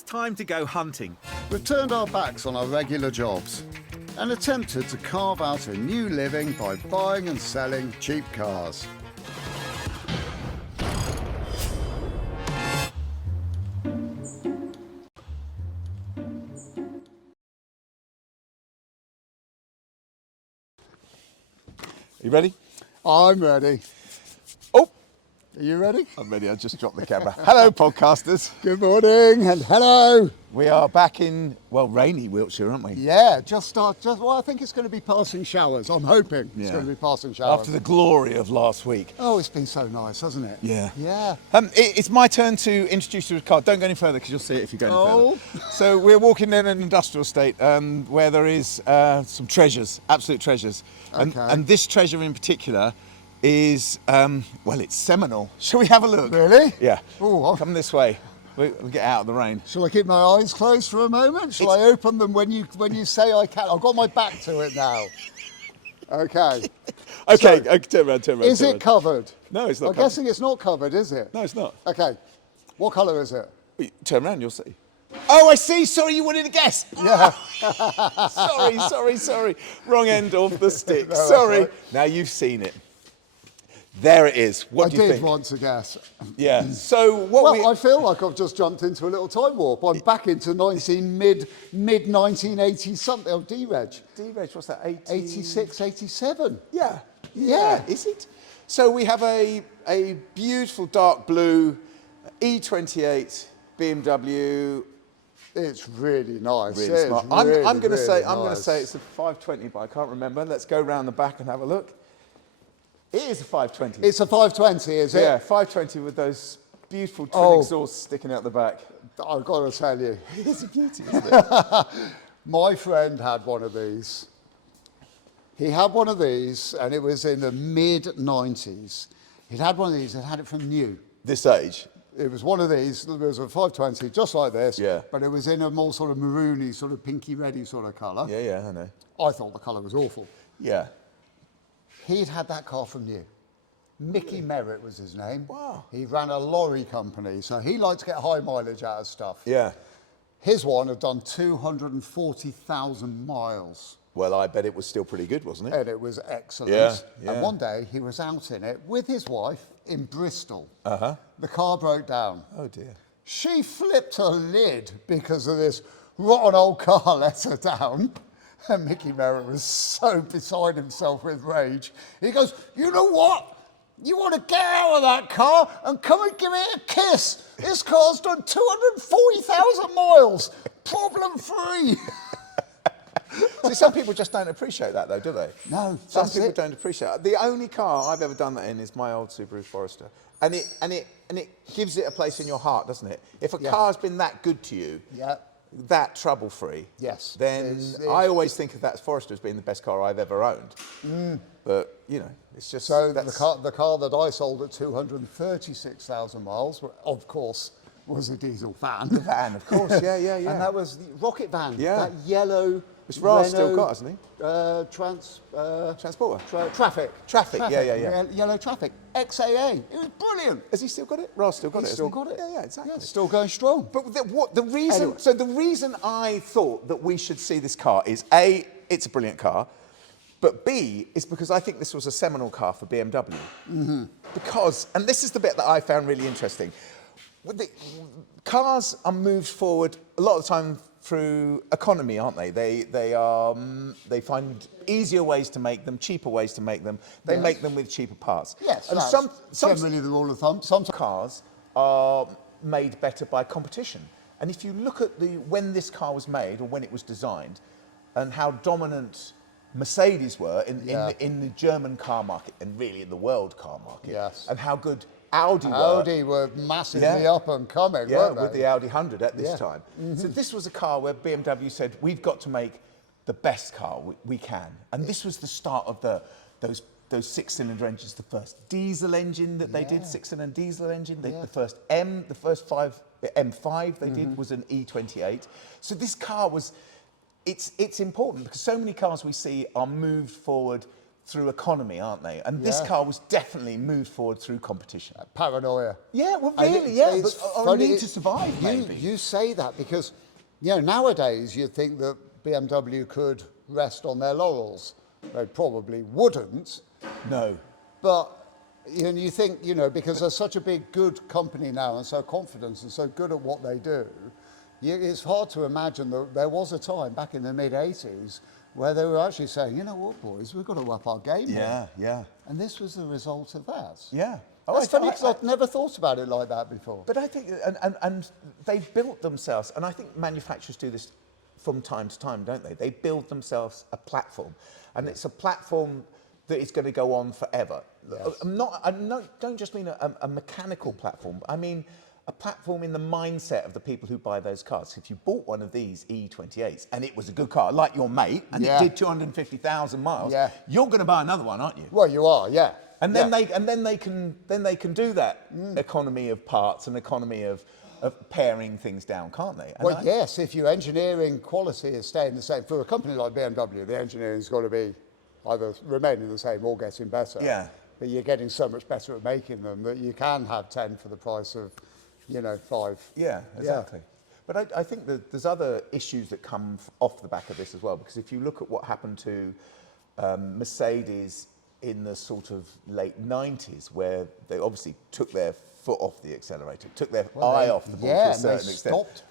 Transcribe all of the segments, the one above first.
It's time to go hunting. We've turned our backs on our regular jobs and attempted to carve out a new living by buying and selling cheap cars. You ready? I'm ready. Oh, Are you ready? I'm ready. I just dropped the camera. Hello, podcasters. Good morning and hello. We are back in, well, rainy Wiltshire, aren't we? Yeah, well, I think it's going to be passing showers. I'm hoping it's going to be passing showers. After the glory of last week. Oh, it's been so nice, hasn't it? Yeah. Yeah. It's my turn to introduce you to the car. Don't go any further because you'll see it if you go any further. So we're walking in an industrial estate where there is some treasures, absolute treasures. And this treasure in particular is, well, it's seminal. Shall we have a look? Really? Yeah. Ooh, Come this way. We'll get out of the rain. Shall I keep my eyes closed for a moment? Shall I open them when you say I can? I've got my back to it now. Okay. Okay, So, turn around. Is it covered? No, it's not I'm covered. guessing it's not covered, is it? No, it's not. Okay. What colour is it? Turn around, you'll see. Oh, I see. Sorry, you wanted to guess. Yeah. Sorry. Wrong end of the stick. No, Sorry. right. Now you've seen it. There it is. What do you I did think? want to guess. Yeah. So what Well, I feel like I've just jumped into a little time warp. I'm back into mid 1980 something. Oh, D-Reg. D-Reg, what's that? 86, 87. Yeah. Yeah. Is it? So we have a beautiful dark blue E28 BMW. It's really nice. Really It's smart. really, I'm going to say nice. it's a 520, but I can't remember. Let's go round the back and have a look. It is a 520. It's a 520, is it? Yeah, 520 with those beautiful twin exhausts sticking out the back. I've got to tell you. It's a beauty, isn't it? My friend had one of these. He had one of these, and it was in the mid-90s. He'd had one of these and had it from new. This age? It was one of these. It was a 520, just like this. Yeah. But it was in a more sort of maroony, sort of pinky-reddy sort of colour. Yeah, I know. I thought the colour was awful. Yeah. He'd had that car from new. Mickey Merritt was his name. Wow. He ran a lorry company, so he liked to get high mileage out of stuff. Yeah. His one had done 240,000 miles. Well, I bet it was still pretty good, wasn't it? And it was excellent. Yeah. And one day he was out in it with his wife in Bristol. Uh-huh. The car broke down. Oh, dear. She flipped her lid because of this rotten old car let her down. And Mickey Merritt was so beside himself with rage. He goes, you know what? You want to get out of that car and come and give it a kiss. This car's done 240,000 miles, problem free. See, some people just don't appreciate that, though, do they? No, Some that's people it. don't appreciate it. The only car I've ever done that in is my old Subaru Forester. And it gives it a place in your heart, doesn't it? If a car's been that good to you, that trouble-free, Yes. then I always think of that Forester as being the best car I've ever owned. But, you know, it's just... So the car that I sold at 236,000 miles, of course, was a diesel van. The van, of course, yeah. And that was the rocket van, Yeah. that yellow... Which Ra's still got, hasn't he? Transporter. Traffic. Yeah. Yellow traffic. XAA. It was brilliant. Has he still got it? Ra's still got it, He's hasn't still he? got it. Yeah, exactly. Yeah, still going strong. But the reason... Anyway. So the reason I thought that we should see this car is, A, it's a brilliant car, but B, is because I think this was a seminal car for BMW. Mm-hmm. Because, and this is the bit that I found really interesting, cars are moved forward a lot of the time through economy, aren't they? They find easier ways to make them, cheaper ways to make them. They make them with cheaper parts. Yes, and that's some generally the rule of thumb. Some cars are made better by competition. And if you look at when this car was made or when it was designed, and how dominant Mercedes were in the German car market and really in the world car market, and how good Audi were massively up and coming, weren't they? with the Audi 100 at this time. So this was a car where BMW said, we've got to make the best car we can. And this was the start of those six-cylinder engines, the first diesel engine that they did, six-cylinder diesel engine, the first M5 they did was an E28. So this car was, it's important because so many cars we see are moved forward through economy, aren't they? And this Yeah. car was definitely moved forward through competition. Paranoia. Yeah, well, And really, yeah. it's But or a funny, need to survive, maybe. You say that because, you know, nowadays you'd think that BMW could rest on their laurels. They probably wouldn't, No. but you think, you know, because they're such a big, good company now and so confident and so good at what they do, it's hard to imagine that there was a time back in the mid-80s where they were actually saying, you know what, boys, we've got to up our game here. Yeah. And this was the result of that. Yeah. That's funny because I've never thought about it like that before. But I think, and they built themselves, and I think manufacturers do this from time to time, don't they? They build themselves a platform, and it's a platform that is going to go on forever. Yes. Don't just mean a mechanical platform. I mean a platform in the mindset of the people who buy those cars. If you bought one of these E28s and it was a good car, like your mate, and it did 250,000 miles, you're going to buy another one, aren't you? Well, you are, yeah. And then they can do that economy of parts and economy of paring things down, can't they? And Well, yes, if your engineering quality is staying the same, for a company like BMW, the engineering's got to be either remaining the same or getting better. Yeah. But you're getting so much better at making them that you can have 10 for the price of, you know, 5. Yeah, exactly. But I think that there's other issues that come off the back of this as well, because if you look at what happened to Mercedes in the sort of late 90s, where they obviously took their foot off the accelerator, took their eye off the ball to a certain extent.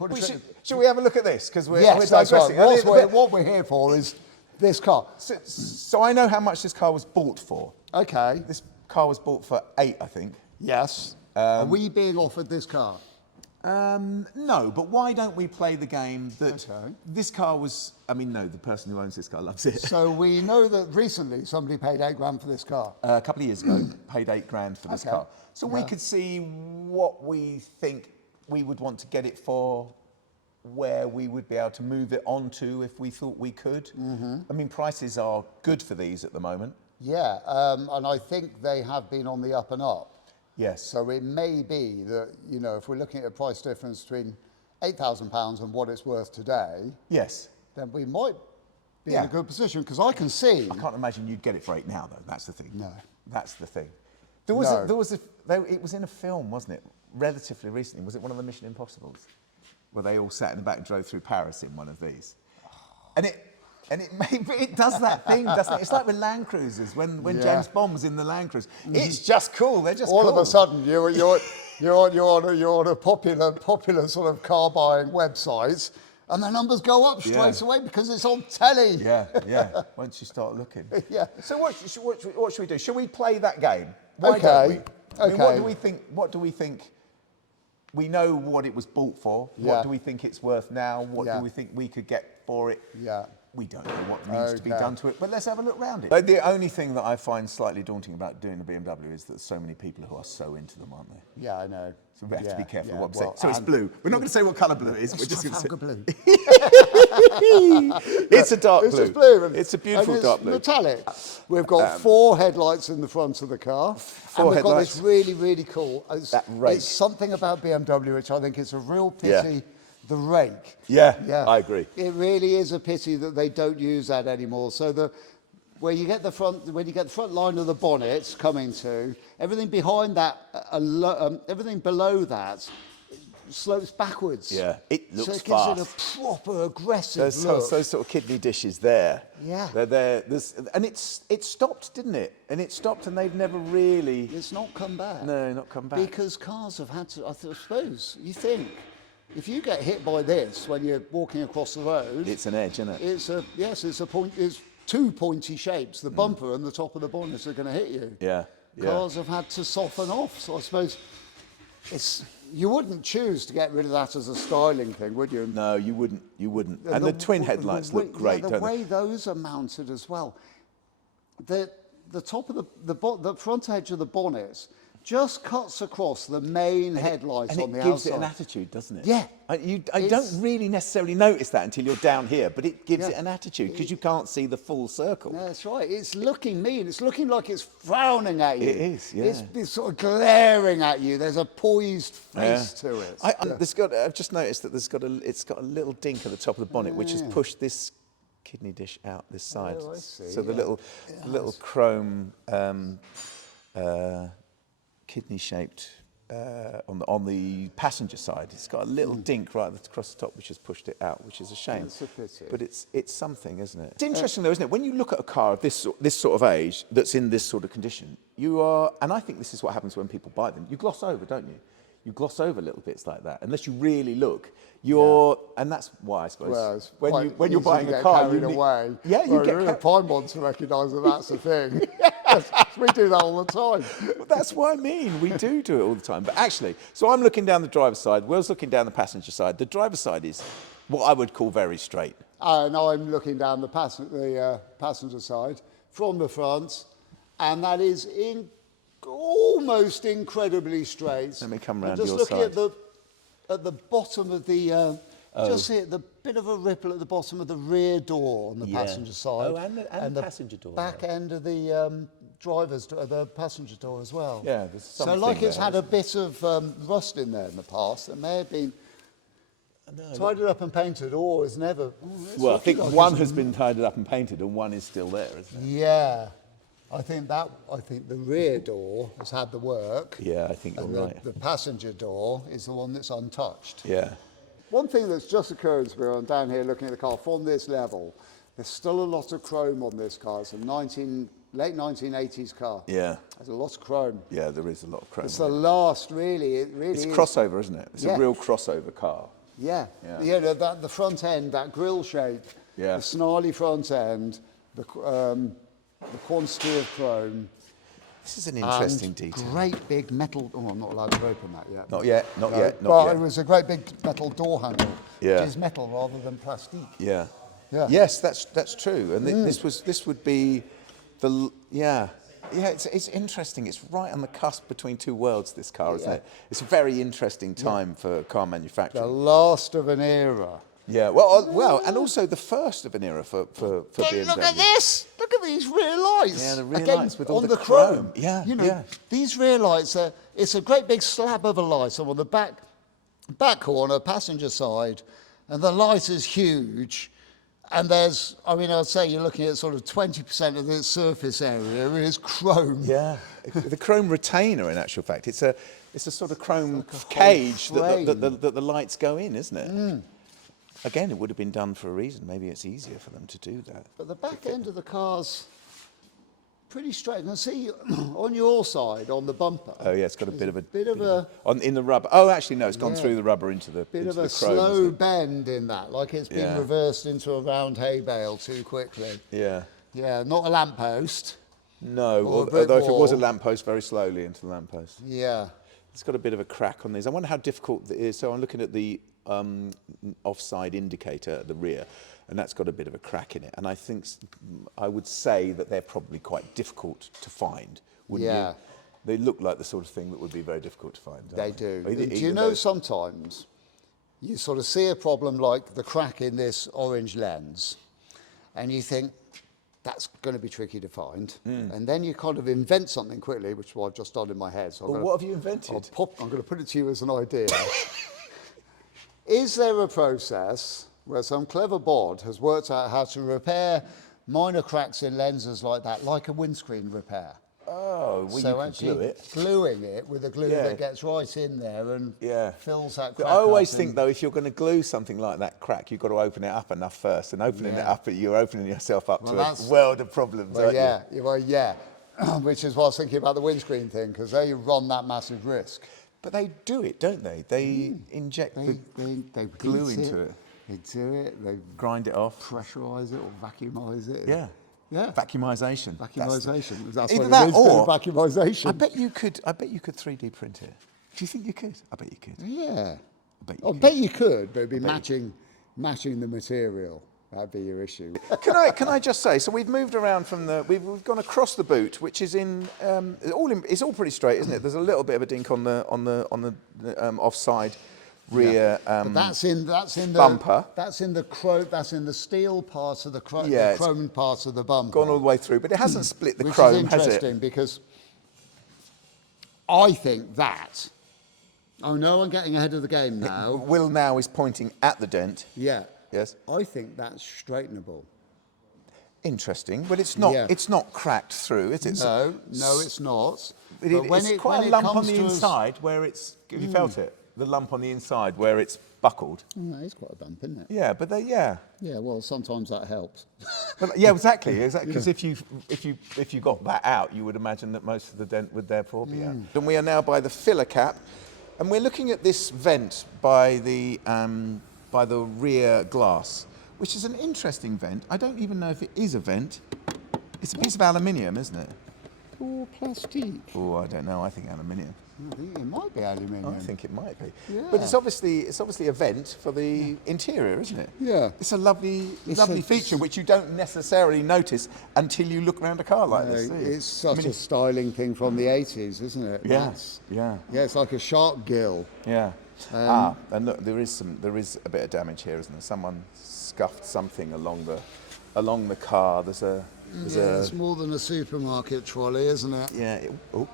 Should we have a look at this? Because we're digressing. Right. What we're here for is this car. So I know how much this car was bought for. Okay. This car was bought for 8, I think. Yes. Are we being offered this car? No, but why don't we play the game that this car was, I mean, no, the person who owns this car loves it. So we know that recently somebody paid £8,000 for this car. A couple of years ago, paid £8,000 for this car. So we could see what we think we would want to get it for, where we would be able to move it on to if we thought we could. I mean, prices are good for these at the moment. Yeah, and I think they have been on the up and up. Yes. So it may be that, you know, if we're looking at a price difference between £8,000 and what it's worth today, yes, then we might be in a good position, because I can see. I can't imagine you'd get it for 8 now, though. That's the thing. No. That's the thing. It was in a film, wasn't it? Relatively recently. Was it one of the Mission Impossibles, where they all sat in the back and drove through Paris in one of these? And it does that thing, doesn't it? It's like with Land Cruisers, when James Bond was in the Land Cruiser. It's just cool. They're just all cool. of a sudden you're on a popular sort of car buying website, and the numbers go up straight away because it's on telly. Yeah. Once you start looking. Yeah. So what should we do? Should we play that game? Why Okay. don't we? I mean, Okay. What do we think? We know what it was bought for. Yeah. What do we think it's worth now? What do we think we could get for it? Yeah. We don't know what needs to be done to it, but let's have a look round it. But the only thing that I find slightly daunting about doing a BMW is that there's so many people who are so into them, aren't they? Yeah, I know. So we have to be careful what we say. Well, So it's blue. We're not going to say what colour blue it is. We're just going to say blue. it's a dark blue. It's just blue. It's a beautiful and it's dark blue. metallic. We've got 4 headlights in the front of the car. Four and we've got headlights. this really, really cool. That rake. It's something about BMW which I think is a real pity. The rake. Yeah, I agree. It really is a pity that they don't use that anymore. So when you get the front line of the bonnet coming to, everything behind that, everything below that, slopes backwards. Yeah, it looks so it fast. gives it a proper aggressive Those sort of kidney dishes there. Yeah. They're there. And it stopped, didn't it? And it stopped, and they've never really. It's not come back. No, not come back. Because cars have had to. I suppose you think, if you get hit by this when you're walking across the road, it's an edge, isn't it? It's a point. It's 2 pointy shapes. The bumper and the top of the bonnet are going to hit you. Yeah. Cars have had to soften off. So I suppose you wouldn't choose to get rid of that as a styling thing, would you? No, you wouldn't. And the twin headlights look great, don't they? The way those are mounted as well. The top of the front edge of the bonnet just cuts across the main headlight on the outside. And it gives it an attitude, doesn't it? Yeah. I don't really necessarily notice that until you're down here, but it gives it an attitude because you can't see the full circle. That's right. It's looking mean. It's looking like it's frowning at you. It is, yeah. It's sort of glaring at you. There's a poised face to it. I've just noticed that it's got a little dink at the top of the bonnet, which has pushed this kidney dish out this side. Oh, I see, So the yeah. little chrome kidney-shaped on the passenger side. It's got a little dink right across the top, which has pushed it out, which is a shame. That's a pity. But it's something, isn't it? It's interesting though, isn't it? When you look at a car of this sort of age that's in this sort of condition, you are, and I think this is what happens when people buy them. You gloss over, don't you? You gloss over little bits like that, unless you really look. And that's why I suppose when you're buying a car, you get carried away. Yeah, you get a prime one to recognise that that's the thing. We do that all the time. Well, that's what I mean. We do it all the time. But actually, so I'm looking down the driver's side. Will's looking down the passenger side. The driver's side is what I would call very straight. And I'm looking down the passenger side from the front, and that is almost incredibly straight. Let me come round just your looking side. at the bottom of the. Just see the bit of a ripple at the bottom of the rear door on the passenger side. Oh, and the passenger door. Back end of the the passenger door as well. Yeah, there's something So like it's there, had a bit of rust in there in the past. It may have been tidied up and painted, or has never. Well, I think one has been tidied up and painted, and one is still there, isn't it? Yeah, I think the rear door has had the work. Yeah, I think you're And right. the passenger door is the one that's untouched. Yeah. One thing that's just occurred to me, I'm down here looking at the car from this level, there's still a lot of chrome on this car. It's a late 1980s car. Yeah. There's a lot of chrome. Yeah, there is a lot of chrome. It's the last, really. It really It's is. crossover, isn't it? It's Yeah. a real crossover car. Yeah. Yeah. The front end, that grille shape, Yeah. the snarly front end, the quantity of chrome. This is an interesting detail. Great big metal. Oh, I'm not allowed to open that yet. Not yet, not yet, not But yet. it was a great big metal door handle, Yeah. which is metal rather than plastique. Yeah. Yeah. Yes, that's true. And this would be yeah. It's interesting. It's right on the cusp between two worlds, this car, isn't it? It's a very interesting time for car The manufacturing. last of an era. Yeah, well, and also the first of an era for BMW. Look at this! Look at these rear lights. Yeah, the rear Again, lights with all on the chrome. chrome. Yeah, you know, yeah. These rear lights it's a great big slab of a light. So on the back corner, passenger side, and the light is huge. And I'd say you're looking at sort of 20% of the surface area is chrome. Yeah, the chrome retainer. In actual fact, it's a sort of chrome cage that the lights go in, isn't it? Again, it would have been done for a reason. Maybe it's easier for them to do that. But the back end of the car's pretty straight. And see, on your side, on the bumper. Oh yeah, it's got a bit of in the rubber. Oh, actually no, it's gone through the rubber into the Bit into of the a chrome, slow isn't it? bend in that, like it's been Yeah. reversed into a round hay bale too quickly. Yeah. Yeah, not a lamppost. No, Or a brick although if it was a wall. lamppost, very slowly into the lamppost. Yeah. It's got a bit of a crack on these. I wonder how difficult it is. So I'm looking at the offside indicator at the rear, and that's got a bit of a crack in it. And I would say that they're probably quite difficult to find, wouldn't Yeah. you? They look like the sort of thing that would be very difficult to find. They don't do. Even Do you know though- sometimes you sort of see a problem like the crack in this orange lens, and you think, that's going to be tricky to find. And then you kind of invent something quickly, which is what I've just done in my head. So Well, what have you invented? I'm going to put it to you as an idea. Is there a process where some clever bod has worked out how to repair minor cracks in lenses like that, like a windscreen repair? Oh, well, So you can actually glue it. gluing it with a glue Yeah. that gets right in there and fills that crack I always up think, and- though, if you're going to glue something like that crack, you've got to open it up enough first. And opening it Yeah. up, you're opening yourself up Well, to that's- a world of problems, Well, aren't you? yeah. Which is why I was thinking about the windscreen thing, because they run that massive risk. But they do it, don't they? They inject They the glue heat into it, They do it. They grind it off. pressurise it or vacuumise it. Yeah. Yeah. Vacuumisation. Vacuumisation. That's Either what that it is. or- Vacuumisation. I bet you could 3D print it. Do you think you could? I bet you could. Yeah. I bet you could. You could, but it'd be matching the material. That'd be your issue. Can I just say? So we've moved around from we've gone across the boot, which is it's all pretty straight, isn't it? There's a little bit of a dink on the offside rear But that's in the bumper. That's in the steel part of the chrome. Yeah, the it's chrome part of the bumper. gone all the way through, but it hasn't split the which chrome, is has it? interesting because I think that. Oh no, I'm getting ahead of the game now. Will now is pointing at the dent. Yeah. Yes. I think that's straightenable. interesting, but it's not. Yeah. It's not cracked through, is it? No, it's not. But But when it's it, quite when a it lump on comes the to inside where it's. Have you felt it? The lump on the inside where it's buckled. That is quite a bump, isn't it? Yeah, but yeah. Yeah, well, sometimes that helps. But yeah, exactly. Because if you got that out, you would imagine that most of the dent would therefore be out. And we are now by the filler cap, and we're looking at this vent by the rear glass, which is an interesting vent. I don't even know if it is a vent. It's a piece of aluminium, isn't it? Or plastic. Oh, I don't know. I think aluminium. I think it might be aluminium. I think it might be. Yeah. But it's obviously a vent for the interior, isn't it? Yeah. It's a lovely feature which you don't necessarily notice until you look around a car like this. It's such a styling thing from the 80s, isn't it? Yes. Yeah. Yeah, it's like a shark gill. Yeah. And look, there is a bit of damage here, isn't there? Someone scuffed something along the car. It's more than a supermarket trolley, isn't it? Yeah.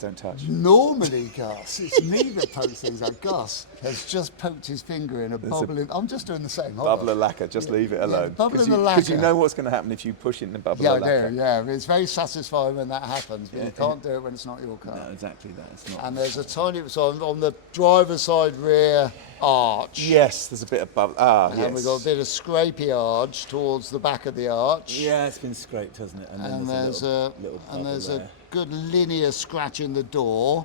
Don't touch. Normally, Gus, it's me that pokes things out. Gus has just poked his finger in a bubble. I'm just doing the same. Hold Bubble on. of lacquer, just leave it alone. bubble in the lacquer. Because you know what's going to happen if you push in the bubble of lacquer. Yeah, I do, yeah. It's very satisfying when that happens, but you can't do it when it's not your car. No, exactly that. It's not. And there's a tiny, so on the driver's side rear arch. Yes, there's a bit of bubble. Yes. And we've got a bit of scrapey arch towards the back of the arch. Yeah, it's been scraped, hasn't it? And there's a good linear scratch in the door.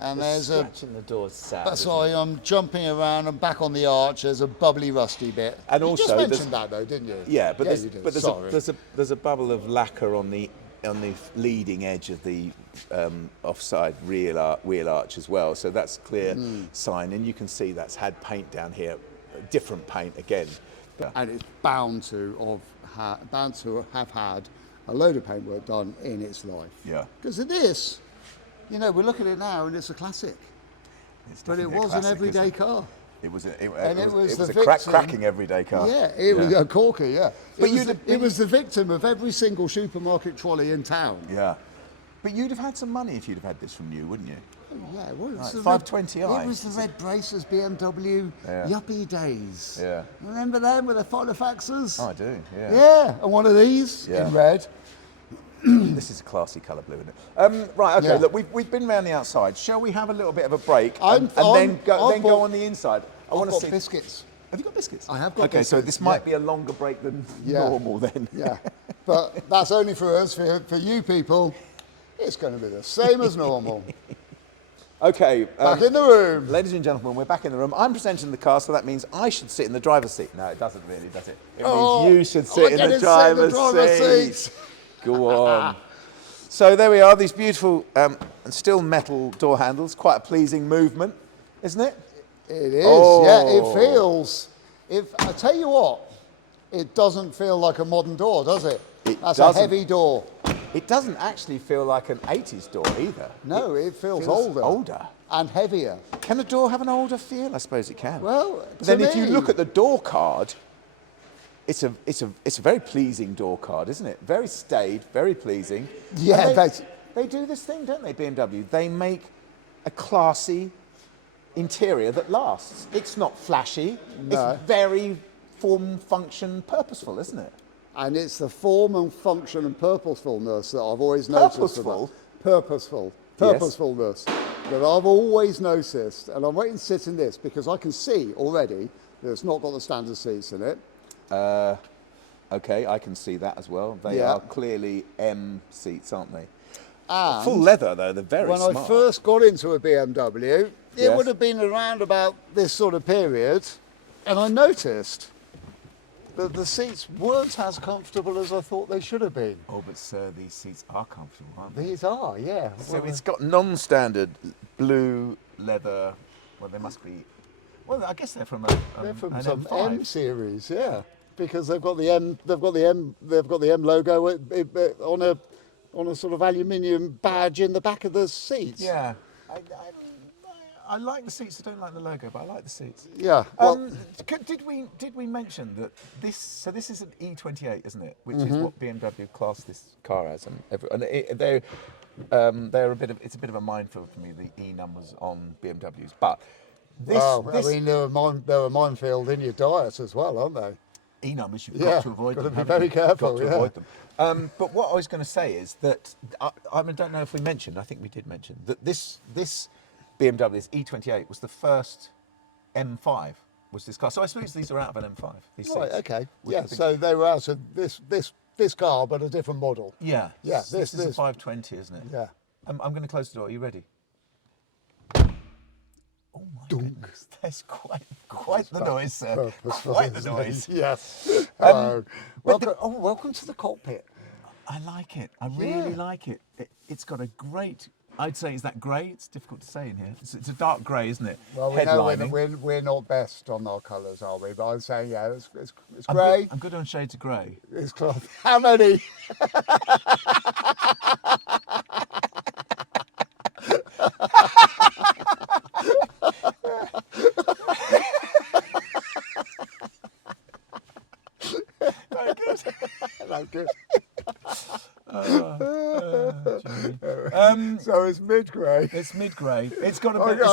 And there's a scratch in the door is sad. sorry, I'm jumping around and back on the arch. There's a bubbly, rusty bit. And you also just mentioned that though, didn't you? Yeah, but you did. there's a bubble of lacquer on the leading edge of the offside wheel arch as well. So that's clear sign, and you can see that's had paint down here, different paint again. And it's bound to have had a load of paintwork done in its life. Yeah. Because of this, we look at it now and it's a classic. But it was an everyday car. It was a cracking everyday car. Yeah, it was a corker, yeah. But it was the victim of every single supermarket trolley in town. Yeah. But you'd have had some money if you'd have had this from new, wouldn't you? Oh, yeah, it was. Right, 520i. It was the red braces BMW yuppie days. Yeah. Remember them with the Filofaxes? Oh, I do, yeah. Yeah, and one of these in red. This is a classy colour blue, isn't it? Right, okay, Yeah. look, we've been round the outside. Shall we have a little bit of a break and then go on the inside? I want to see biscuits. Have you got biscuits? I have got biscuits. Okay, so this might be a longer break than normal then. Yeah, but that's only for us. For you people, it's going to be the same as normal. Okay. Back in the room. Ladies and gentlemen, we're back in the room. I'm presenting the car, so that means I should sit in the driver's seat. No, it doesn't really, does it? It means you should sit in the driver's seat. Go on. So there we are, these beautiful and still metal door handles. Quite a pleasing movement, isn't it? It is, yeah, it feels. I tell you what, it doesn't feel like a modern door, does it? That's a heavy door. It doesn't actually feel like an 80s door either. No, it feels older. Older. And heavier. Can a door have an older feel? I suppose it can. Well, but then if you look at the door card, it's a very pleasing door card, isn't it? Very staid, very pleasing. Yeah, they do this thing, don't they, BMW? They make a classy interior that lasts. It's not flashy. No. It's very form, function, purposeful, isn't it? And it's the form and function and purposefulness that I've always noticed. Purposefulness that I've always noticed. And I'm waiting to sit in this because I can see already that it's not got the standard seats in it. Okay, I can see that as well. They are clearly M seats, aren't they? And full leather, though. They're very smart. When I first got into a BMW, it would have been around about this sort of period, and I noticed that the seats weren't as comfortable as I thought they should have been. Oh, but sir, these seats are comfortable, aren't they? These are, yeah. So it's got non-standard blue leather. Well, they must be. Well, I guess they're from they're from an some M5. M series, yeah, because they've got the M logo on a sort of aluminium badge in the back of the seats. Yeah. I like the seats. I don't like the logo, but I like the seats. Yeah. Well, did we mention that this? So this is an E28, isn't it? Which is what BMW class this car as, they're a bit of. It's a bit of a minefield for me, the E numbers on BMWs. But this. I mean, they're a minefield in your diet as well, aren't they? E-numbers, you've Yeah, got to avoid got them. to be haven't very you? careful, Got to yeah. avoid them. But what I was going to say is that I don't know if we mentioned. I think we did mention that this BMW, this E28, was the first M5. Was this car? So I suppose these are out of an M5. These Right, seats, okay. which I Yeah, think- so they were out of this car, but a different model. yeah, Yeah, This is a 520, isn't it? Yeah. I'm going to close the door. Are you ready? Oh my goodness, that's quite the noise, sir. Purposeful, Quite the isn't noise. it? Yes. Hello. but Welcome to the cockpit. I like it. I really like it. It's got a great. I'd say, is that grey? It's difficult to say in here. It's a dark grey, isn't it? Well, we know Headlining. we're not best on our colours, are we? But I'd say, yeah, it's I'm grey. I'm good on shades of grey. It's cloth. How many? Very good. No, good. So it's mid grey. It's mid grey. It's got a I'm bit.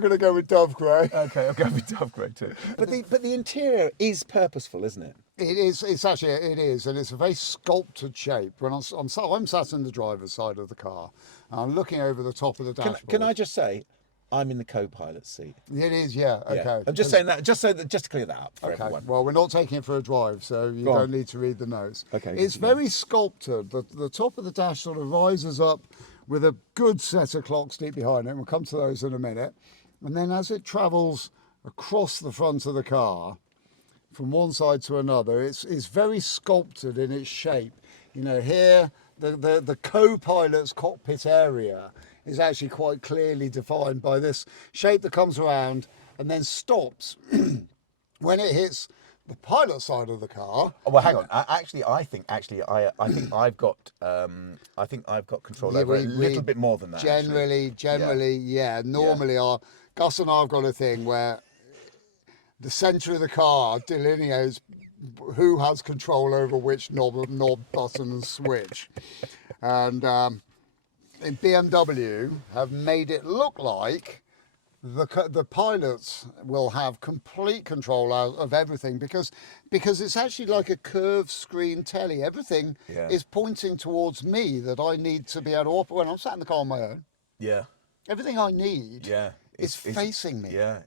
going to go with dove grey. Okay, I'll go with dove grey too. But the interior is purposeful, isn't it? It is. It's actually it is, and it's a very sculpted shape. When I'm sat in the driver's side of the car, and I'm looking over the top of the dashboard. Can I just say, I'm in the co-pilot seat. It is, yeah. Okay. Yeah. I'm just saying that, just to clear that up for Okay. everyone. Well, we're not taking it for a drive, so you Go on. don't need to read the notes. Okay, It's continue. very sculpted. The top of the dash sort of rises up with a good set of clocks deep behind it. We'll come to those in a minute. And then as it travels across the front of the car, from one side to another, it's very sculpted in its shape. You know, here the co-pilot's cockpit area is actually quite clearly defined by this shape that comes around and then stops when it hits the pilot side of the car. Oh, well, hang on. I think I've got control over it a little bit more than that. Generally, yeah. Normally, Gus and I have got a thing where the centre of the car delineates who has control over which knob, button, and switch. And in BMW, have made it look like the pilots will have complete control of everything because it's actually like a curved screen telly. Everything is pointing towards me that I need to be able to operate. When I'm sat in the car on my own, Yeah. everything I need is facing me. Yeah.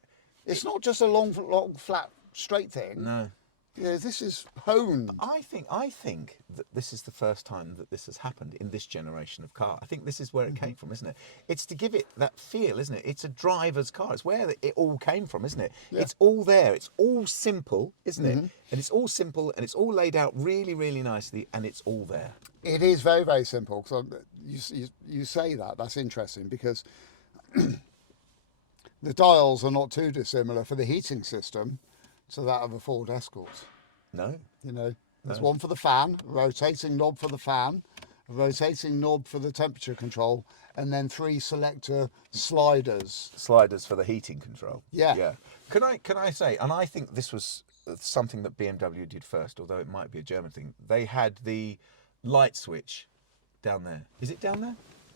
It's not just a long, flat, straight thing. No. Yeah, this is honed. I think that this is the first time that this has happened in this generation of car. I think this is where it came from, isn't it? It's to give it that feel, isn't it? It's a driver's car. It's where it all came from, isn't it? Yeah. It's all there. It's all simple, isn't it? And it's all simple and it's all laid out really, really nicely and it's all there. It is very, very simple. So you say that. That's interesting because the dials are not too dissimilar for the heating system to that of a Ford Escort. No. You know, there's one for the fan, a rotating knob for the fan, a rotating knob for the temperature control, and then 3 selector sliders. Sliders for the heating control. Yeah. Yeah. Can I say, and I think this was something that BMW did first, although it might be a German thing. They had the light switch down there. Is it down there?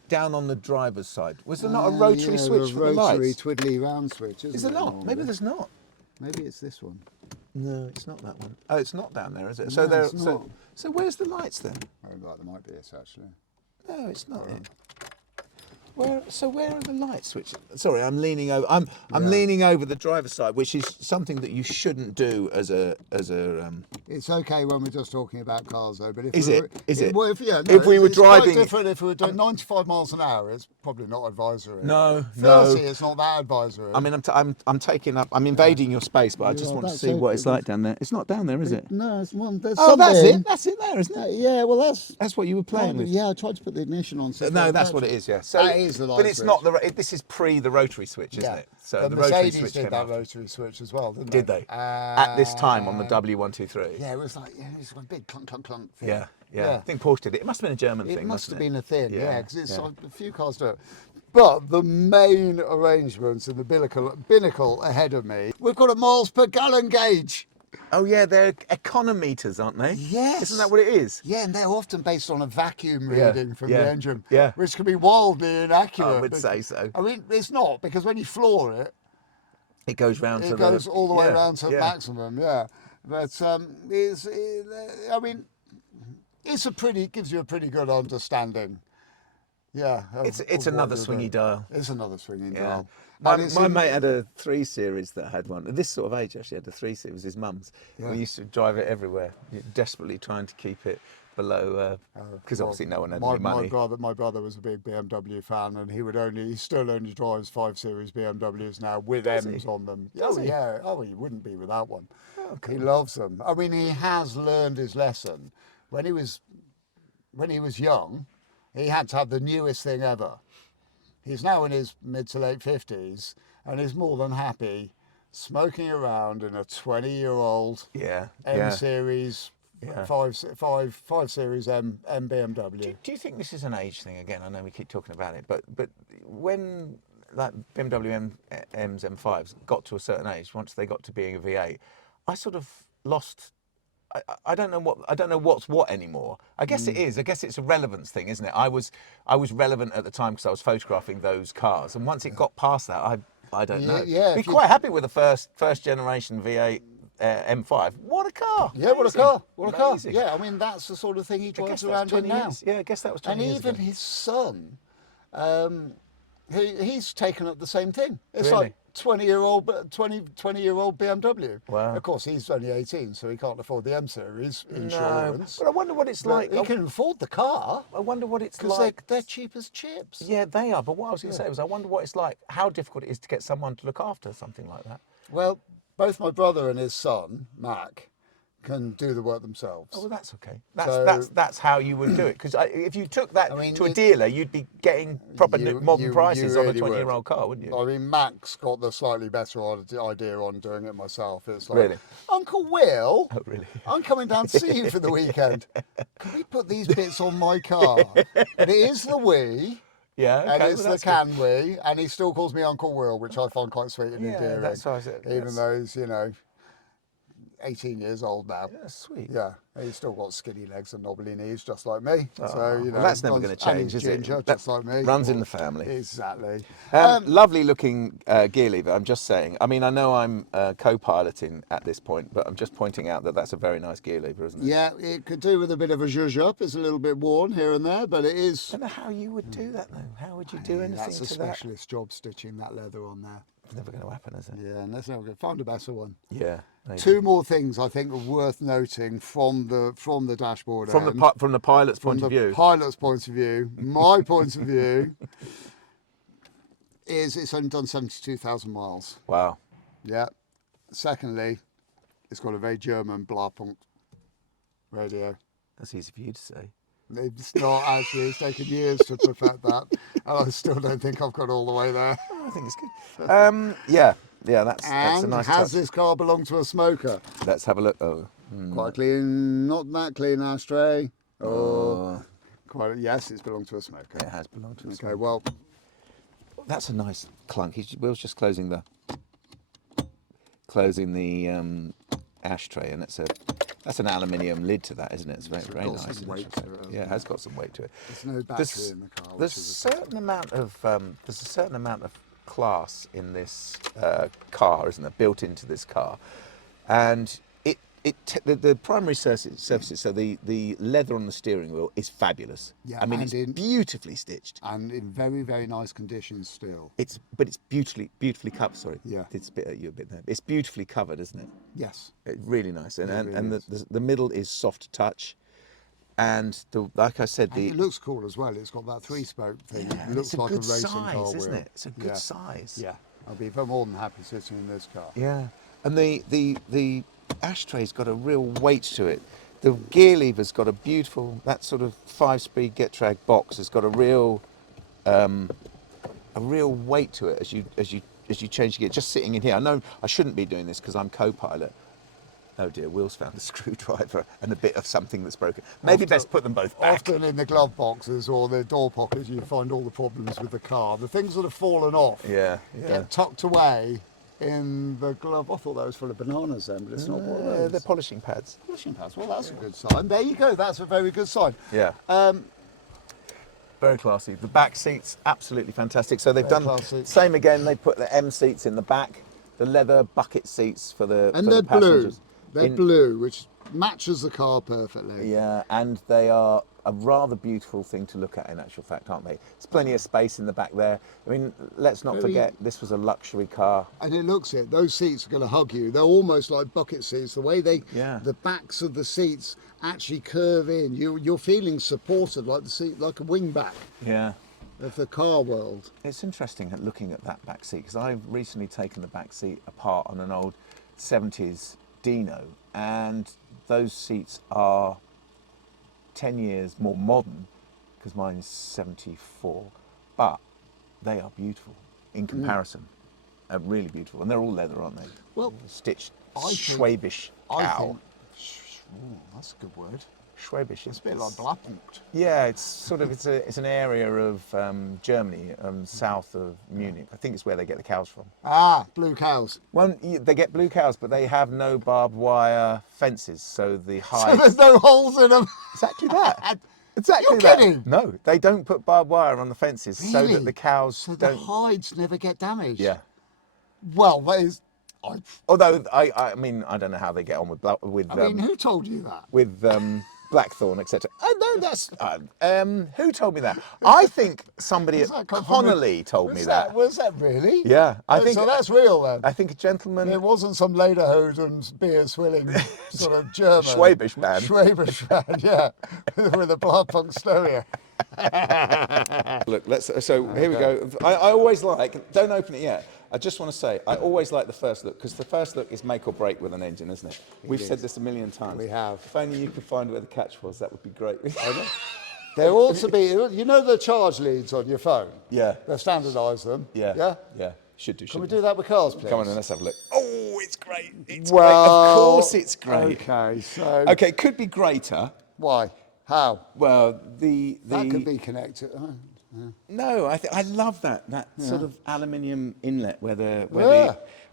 Down on the driver's side. Was there not a rotary switch for the lights? Rotary twiddly round switch, isn't Is there it, not? normally? Maybe there's not. Maybe it's this one. No, it's not that one. Oh, it's not down there, is it? No, So it's not. So where's the lights then? Oh, right, there might be it actually. No, it's not it. Where are the light switches? Sorry, I'm leaning over. I'm leaning over the driver's side, which is something that you shouldn't do as a. It's okay when we're just talking about cars, though. But if Is we it? were, Is it? Well, if we were it's quite driving- different if we were doing 95 miles an hour. It's probably not advisory. No, 30, no. it's not that advisory. I mean, I'm taking up. I'm invading your space, but I just Yeah, want to that's see what okay. it's like down there. It's not down there, is it? No, it's one. There's Oh, that's something. it. That's it there, isn't it? Yeah, well, That's what you were playing with. Yeah, I tried to put the ignition on. so No, it's that's not- what it is. Yeah. So That is the light but it's switch. not this is pre the rotary switch, isn't it? So but the rotary Mercedes switch did came that after. rotary switch as well, didn't Did they? At this time on the W123. Yeah, it was like it was a big clunk clunk clunk thing. Yeah, yeah. I think Porsche did it. It must have been a German It thing. must have mustn't been a thing, yeah, because yeah. a few cars do it. But the main arrangements in the binnacle ahead of me, we've got a miles per gallon gauge. Oh yeah, they're econometers, aren't they? Yes. Isn't that what it is? Yeah, and they're often based on a vacuum Yeah, reading from yeah, the engine, yeah. which can be wildly inaccurate. I would say so. I mean, it's not, because when you floor it, It goes round to it goes all the way yeah, around to yeah. maximum, yeah. But I mean, gives you a pretty good understanding. Yeah, It's of another what you're swingy doing. dial. It's another swinging Yeah. dial. My And it's mate had a 3 Series that had one. At this sort of age, actually, had a 3 Series. It was his mum's. Yeah. We used to drive it everywhere, desperately trying to keep it below, because obviously no one had any money. My brother was a big BMW fan, and he still only drives 5 Series BMWs now with M's on them. Does he? Yeah. Oh, he wouldn't be without one. Oh, He loves them. I mean, he has learned his lesson. When he was young, he had to have the newest thing ever. He's now in his mid to late 50s, and is more than happy smoking around in a 20-year-old Yeah. M Series, Yeah. 5 Series M BMW. Do you think this is an age thing again? I know we keep talking about it, but when like BMW M's M5s got to a certain age, once they got to being a V8, I sort of lost. I don't know what's what anymore. I guess it is. I guess it's a relevance thing, isn't it? I was relevant at the time because I was photographing those cars, and once it got past that, I don't know. Yeah, Be quite happy with the first generation V8 M5. What a car! Yeah, what a Amazing. car! What a car! Amazing. Yeah, I mean that's the sort of thing he I drives guess that's around in 20 now. years. Yeah, I guess that was 20 And years even ago. his son, he's taken up the same thing. It's Really? like 20-year-old BMW. Wow. Of course, he's only 18, so he can't afford the M Series insurance. But I wonder what it's But like. he can afford the car I wonder what it's because like. they're cheap as chips. Yeah, they are. But what I was going to say was, I wonder what it's like, how difficult it is to get someone to look after something like that. Well, both my brother and his son, Mac, can do the work themselves. Oh, well, that's okay. So- That's how you would do it. Because if you took that I mean, to a dealer, you'd be getting proper modern prices on a really would. 20-year-old car, wouldn't you? I mean, Mac's got the slightly better idea on doing it myself. It's like, Really? Uncle Will, Oh, really? I'm coming down to see you for the weekend. Can we put these bits on my car? And it is the Wii, Yeah, okay. and it's well, the that's Can Wii, and he still calls me Uncle Will, which I find quite sweet and Yeah, endearing. that's what I said. Even though he's, 18 years old now. good. Yeah, sweet. Yeah, he's still got skinny legs and knobbly knees, just like me. So Well, that's never going to change, and he's is it? ginger, That just like me. runs in the family. Exactly. Lovely looking gear lever, I'm just saying. I mean, I know I'm co-piloting at this point, but I'm just pointing out that that's a very nice gear lever, isn't it? Yeah, it could do with a bit of a zhuzh up. It's a little bit worn here and there, but it is. I don't know how you would do that, though. How would you do anything That's a to that? specialist job, stitching that leather on there. It's never going to happen, is it? Yeah, and let's never go. Find a better one. Yeah. maybe. Two more things I think are worth noting from the dashboard. From end. the pilot's point From of the view. pilot's point of view, my point of view is it's only done 72,000 miles. Wow. Yeah. Secondly, it's got a very German Blarpunkt radio. That's easy for you to say. It's not actually. It's taken years to perfect that, and I still don't think I've got all the way there. I think it's good. Yeah, that's a And nice has touch. this car belonged to a smoker? Let's have a look. Oh, Quite clean, not that clean ashtray. Quite. Yes, it's belonged to a smoker. it has belonged to us. Okay, well, That's a nice clunk. Will's just closing the ashtray, and that's an aluminium lid to that, isn't it? It's very, very got nice. some isn't weight it? to it, hasn't Yeah, it has got some weight to it. there's no battery There's- in the car. Which There's a is certain amount of class in this car, isn't there, built into this car, and the primary surfaces. So the leather on the steering wheel is fabulous. Yeah, I mean, and it's beautifully stitched. and in very, very nice condition still. It's beautifully covered. Sorry, Yeah. it's a bit there. It's beautifully covered, isn't it? Yes. It's really nice, and It really the middle is soft touch, and like I said, And it looks cool as well. It's got that 3-spoke thing. yeah, It looks it's a like good a racing size, car isn't wheel. it? It's a good size. Yeah, I'll be more than happy sitting in this car. Yeah, and the ashtray's got a real weight to it. The gear lever's got a beautiful, that sort of 5-speed get drag box has got a real weight to it as you change the gear. Just sitting in here, I know I shouldn't be doing this because I'm co-pilot. Oh dear, Will's found a screwdriver and a bit of something that's broken. Maybe best put them both back. Often in the glove boxes or the door pockets, you find all the problems with the car. The things that have fallen off Yeah. get tucked away in the glove. I thought that was full of bananas then, but it's not one of those. They're polishing pads. Polishing pads. Well, that's a good sign. There you go. That's a very good sign. Yeah. Very classy. The back seats, absolutely fantastic. So they've done classy. same again. They put the M seats in the back, the leather bucket seats for the And for they're the passengers. They're blue, which matches the car perfectly. Yeah, and they are a rather beautiful thing to look at in actual fact, aren't they? There's plenty of space in the back there. I mean, let's not forget this was a luxury car. And it looks it. Those seats are going to hug you. They're almost like bucket seats. The way the backs of the seats actually curve in. You're feeling supported like the seat, like a wingback. Yeah. Of the car world. It's interesting looking at that back seat because I've recently taken the back seat apart on an old 70s Dino, and those seats are 10 years more modern because mine's 74, but they are beautiful in comparison. Really beautiful, and they're all leather, aren't they? Well, stitched I think- Schwäbisch cow. That's a good word. Schwäbisch. It's a bit like Blackpunkt. Yeah, it's sort of it's an area of Germany, south of Munich. I think it's where they get the cows from. Ah, blue cows. Well, they get blue cows, but they have no barbed wire fences, so the So hides. there's no holes in them. Exactly that. Exactly You're that. kidding? No, they don't put barbed wire on the fences so Really? that the cows So the don't. hides never get damaged. Yeah. Well, that is. Although I mean I don't know how they get on with I mean, who told you that? with Blackthorn, etc. Oh no, that's who told me that? I think somebody at Does that come from Connolly told me that. Was that really? Yeah, I think so. That's real then. I think a gentleman. It wasn't some Lederhosen beer swilling sort of German. Schwäbisch man. Schwäbisch man, yeah, with a Blackpunkt stereo. Look, so here we go. I always like, don't open it yet. I just want to say, I always like the first look, because the first look is make or break with an engine, isn't it? We've said this a million times. We have. If only you could find where the catch was, that would be great. There ought to be, you know the charge leads on your phone? Yeah. They've standardised them. Yeah. Yeah? Yeah. Should do. Can we do that with cars, please? Come on, and let's have a look. Oh, it's great. It's Well, great. Of course it's great. Okay, so. Okay, could be greater. Why? How? Well, the That could be connected. No, I love that sort of aluminium inlet where the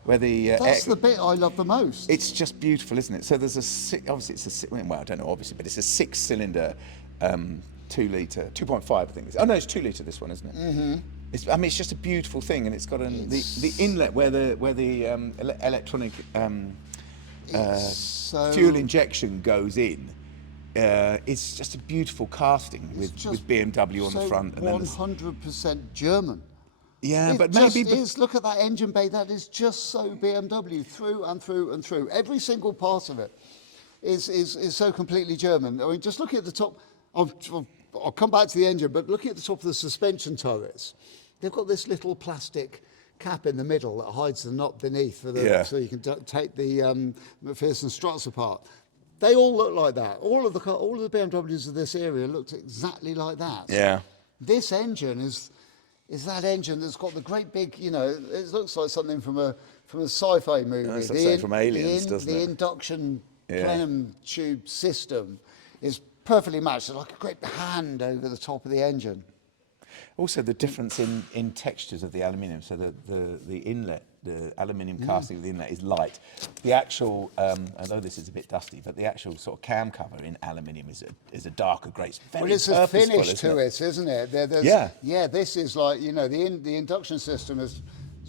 That's the bit I love the most. It's just beautiful, isn't it? So there's obviously it's well, I don't know obviously, but it's a 6-cylinder 2 litre 2.5 I think. It's 2 litre this one, isn't it? Mm-hmm. It's just a beautiful thing, and it's got the inlet where the electronic fuel injection goes in. It's just a beautiful casting with BMW on the front. And 100% German. Yeah, It but just maybe. is. Look at that engine bay. That is just so BMW through and through and through. Every single part of it is so completely German. I mean, just look at the top. I'll come back to the engine, but look at the top of the suspension turrets. They've got this little plastic cap in the middle that hides the nut beneath so you can take the McPherson struts apart. They all look like that. All of the BMWs of this area looked exactly like that. Yeah. This engine is that engine that's got the great big, it looks like something from a sci-fi movie. That's like something from Aliens, doesn't it? The induction plenum tube system is perfectly matched. It's like a great hand over the top of the engine. Also, the difference in textures of the aluminium. So the inlet, the aluminium casting of the inlet is light. The actual, although this is a bit dusty, but the actual sort of cam cover in aluminium is a darker grey. It's very Well, it's a purposeful, finish to it, isn't it? Yeah, this is like, the induction system has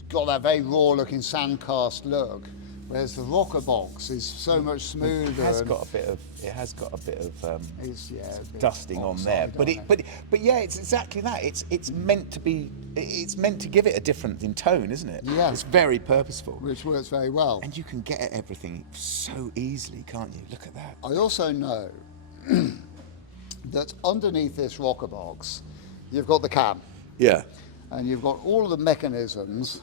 got that very raw-looking sand-cast look, whereas the rocker box is so much smoother. It has got a bit of dusting on oxide there, but yeah, it's exactly that. It's meant to give it a difference in tone, isn't it? Yeah. It's very purposeful, Which works very well. and you can get at everything so easily, can't you? Look at that. I also know that underneath this rocker box, you've got the cam, Yeah. and you've got all of the mechanisms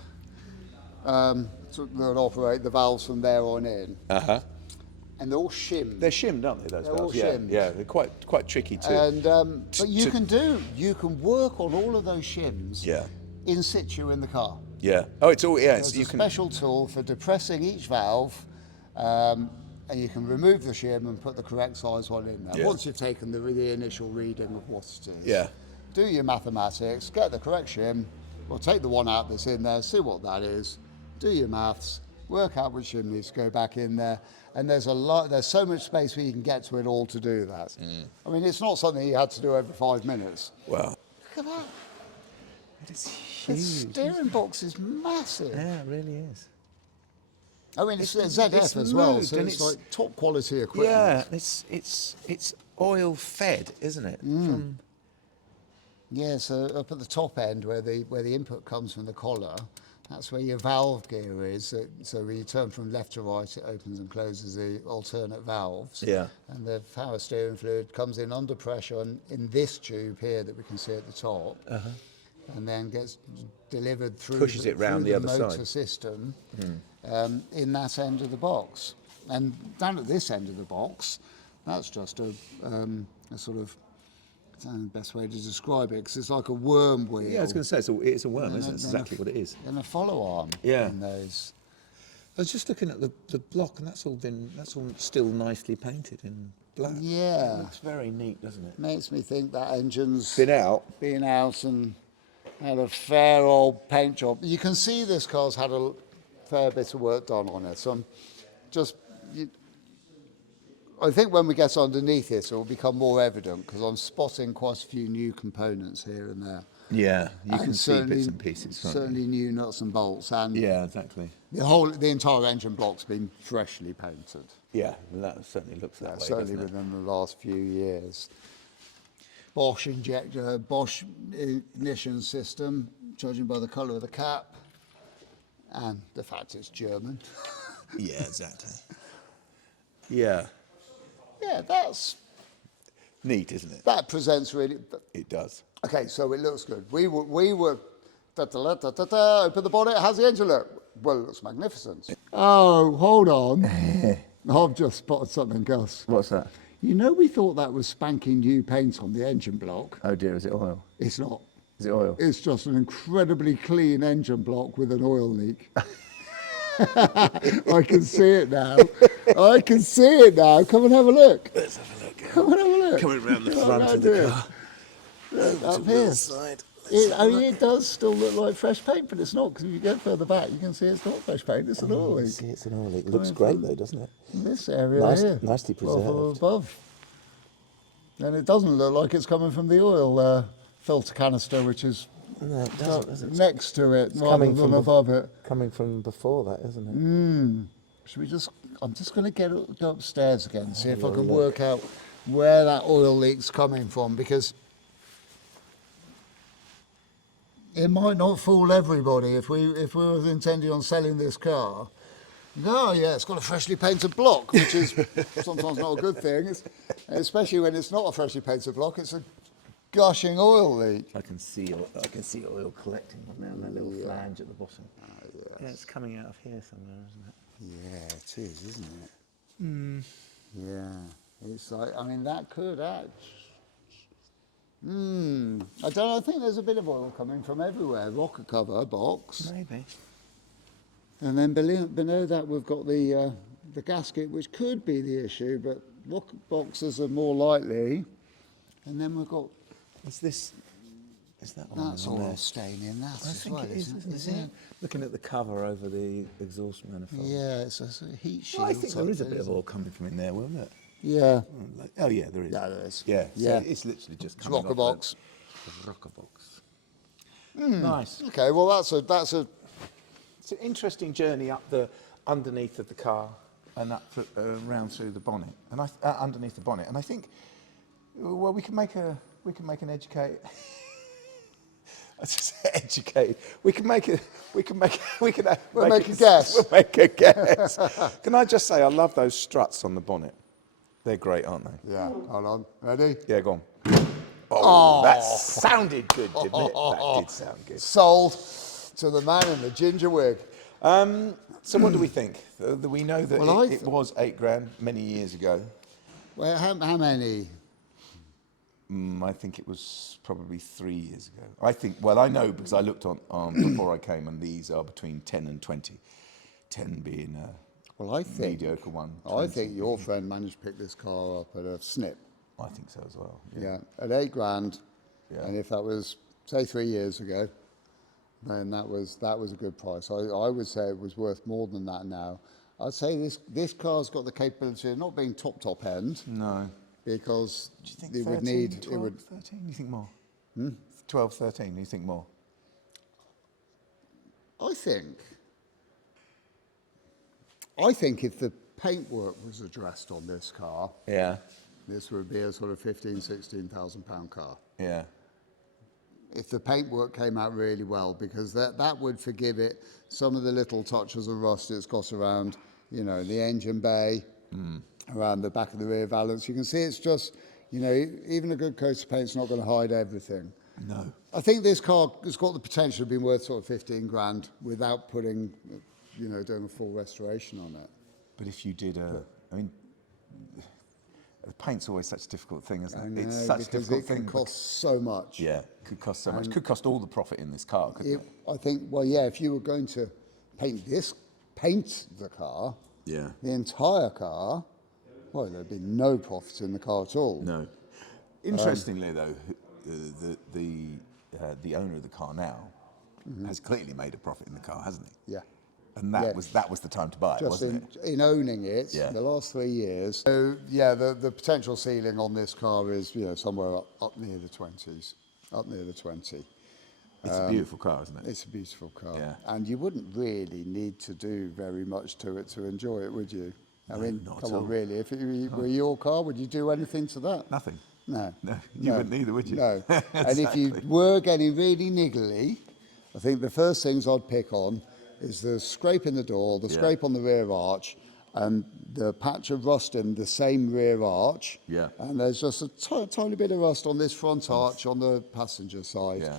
that operate the valves from there on in, and they're all shimmed. They're shimmed, aren't they? Those They're all valves? Yeah, shimmed. yeah. They're quite tricky too. And but you can work on all of those shims Yeah. in situ in the car. Yeah. Oh, it's all. Yeah. There's a special tool for depressing each valve, and you can remove the shim and put the correct size one in there. Yeah. Once you've taken the initial reading of what it is. Yeah. Do your mathematics, get the correct shim, or take the one out that's in there, see what that is, do your maths, work out which shim needs to go back in there, and there's so much space where you can get to it all to do that. I mean, it's not something you had to do every 5 minutes. Well, Look at that. it's The huge. steering box is massive. Yeah, it really is. I mean, it's It's- ZF it's as well, moved so and it's it's- like top quality equipment. Yeah, it's oil fed, isn't it? From Yeah, so up at the top end where the input comes from the collar, that's where your valve gear is. So when you turn from left to right, it opens and closes the alternate valves. Yeah. And the power steering fluid comes in under pressure in this tube here that we can see at the top, and then gets delivered through Pushes it round the other motor side. system in that end of the box. And down at this end of the box, that's just a sort of, I don't know the best way to describe it, because it's like a worm wheel. yeah, I was going to say it's a worm, And isn't it? It's then exactly what it is. And a follow arm Yeah. in those. I was just looking at the block, and that's all still nicely painted in black. Yeah. It looks very neat, doesn't it? Makes me think that engine's Been out. been out and had a fair old paint job. You can see this car's had a fair bit of work done on it. So I'm just, I think when we get underneath it, it will become more evident because I'm spotting quite a few new components here and there. Yeah, you And can see certainly- bits and pieces. Can't you? Certainly new nuts and bolts, and Yeah, exactly. the entire engine block's been freshly painted. Yeah, that certainly looks that way. Certainly doesn't it? within the last few years. Bosch injector, Bosch ignition system, judging by the colour of the cap, and the fact it's German. Yeah, exactly. Yeah, Yeah, neat, isn't it? that presents really. It does. Okay, so it looks good. We were open the bonnet. How's the engine look? Well, it looks magnificent. Oh, hold on. I've just spotted something else. What's that? You know, we thought that was spanking new paint on the engine block. Oh dear, is it oil? It's not. Is it oil? It's just an incredibly clean engine block with an oil leak. I can see it now. I can see it now. Come and have a look. Let's have a look. Come and have a look. Coming round the Come front on, of the do it. car. Up here. Side. It does still look like fresh paint, but it's not, because if you go further back, you can see it's not fresh paint, it's an oil leak. See, it's an oil leak. It looks great though, doesn't it? In this area Nice- here. nicely well, preserved. above. And it doesn't look like it's coming from the oil filter canister, which is No, it doesn't. Does it? next to it, rather coming than from above it. Coming from before that, isn't it? Should we just, I'm just going to go upstairs again and see if I Have a can look. work out where that oil leak's coming from, because it might not fool everybody if we were intending on selling this car. No, yeah, it's got a freshly painted block, which is sometimes not a good thing, especially when it's not a freshly painted block. It's a gushing oil leak. I can see oil collecting on that little flange at the bottom. Yeah, it's coming out of here somewhere, isn't it? Yeah, it is, isn't it? Yeah, it's like, I mean, that could act. I don't know, I think there's a bit of oil coming from everywhere. Rocker cover box. Maybe. And then below that we've got the gasket, which could be the issue, but rocker boxes are more likely. And then we've got, Is that one that's on oil there? staining that I as think well, it is, isn't isn't it? Looking at the cover over the exhaust manifold. Yeah, it's a sort of heat shield. Well, I think there type is a thing, bit of isn't it? oil coming from in there, won't it? Yeah. Oh yeah, there is. Yeah, there is. Yeah, Yeah. So it's literally just It's coming rocker off box. the rocker box. Nice. Okay, well that's a It's an interesting journey up the underneath of the car and up around through the bonnet and underneath the bonnet. And I think, well, we can make an educate. I just said educate. We'll make a guess. We'll make a guess. Can I just say I love those struts on the bonnet. They're great, aren't they? Yeah, hold on. Ready? Yeah, go on. Oh, that sounded good, didn't it? That did sound good. Sold to the man in the ginger wig. So what do we think? We know that Well, it was £8,000 many years ago. Well, how many? I think it was probably 3 years ago. I think, well, I know because I looked on before I came, and these are between 10 and 20. 10 being a Well, I think mediocre one. I 20 think your friend managed to pick this car up at a snip. I think so as well. Yeah, at £8,000. Yeah. And if that was say 3 years ago, then that was a good price. I would say it was worth more than that now. I'd say this car's got the capability of not being top end, No. because Do you think it 13, would need 12, it would 13? You think more? 12, 13, you think more? I think I think if the paintwork was addressed on this car, Yeah. this would be a sort of 16,000 pound car. Yeah. If the paintwork came out really well, because that would forgive it some of the little touches of rust it's got around, you know, the engine bay, around the back of the rear valance. You can see it's just, you know, even a good coat of paint's not going to hide everything. No. I think this car has got the potential of being worth sort of 15 grand without putting, you know, doing a full restoration on it. But if you did I mean, the paint's always such a difficult thing, isn't it? I know, It's such a because difficult it can thing. cost so much. Yeah, could cost so much. Could cost all the profit in this car, couldn't it? I think, well, yeah, if you were going to paint the car, Yeah. the entire car, well, there'd be no profit in the car at all. No. Interestingly, though, the owner of the car now has clearly made a profit in the car, hasn't he? Yeah. And that was the time to buy it, Just wasn't it? in owning it, Yeah. the last 3 years. So, yeah, the potential ceiling on this car is, you know, somewhere up near the 20s, up near the 20. It's a beautiful car, isn't it? It's a beautiful car. Yeah. And you wouldn't really need to do very much to it to enjoy it, would you? I mean, not at come all. on, really. If it were your car, would you do anything to that? Nothing. No. No, you wouldn't either, would you? No. And if you were getting really niggly, I think the first things I'd pick on is the scrape in the door, the scrape on the rear arch, and the patch of rust in the same rear arch. Yeah. And there's just a tiny bit of rust on this front arch on the passenger side. Yeah.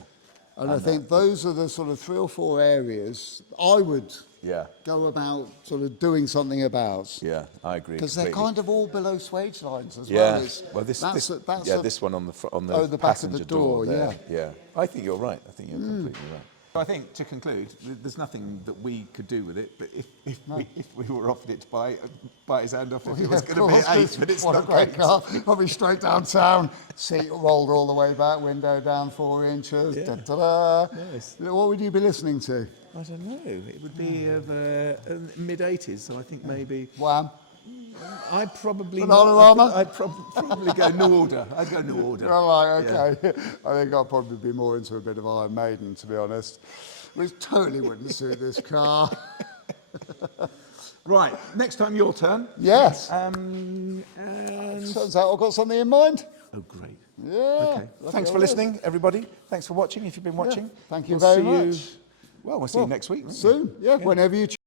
And I think those are the sort of 3 or 4 areas I would Yeah. go about sort of doing something about. Yeah, I agree. Because they're completely. kind of all below swage lines as Yeah. well. Well, this one on the Oh, the back of the passenger door, there. yeah. Yeah. I think you're right. I think you're completely right. I think to conclude, there's nothing that we could do with it. But if we were offered it to buy his hand off, if it was going to be an 8, but it's what not a great going car. Probably straight downtown, seat rolled all the way back, window down 4 inches. Yeah. Da-da-da. Yes. What would you be listening to? I don't know. It would be of mid-80s, so I think maybe Wham. I'd probably Bananarama? I'd probably go New Order. I'd go New Order. All right, okay. I think I'd probably be more into a bit of Iron Maiden, to be honest. Which totally wouldn't suit this car. Right, next time your turn. Yes. And Turns out I've got something in mind. oh, great. Yeah. Okay. lucky Thanks I for was. listening, everybody. Thanks for watching. If you've been watching, Thank you We'll very see you- much. Well, we'll see you next week. won't we? Soon, yeah, whenever you choose.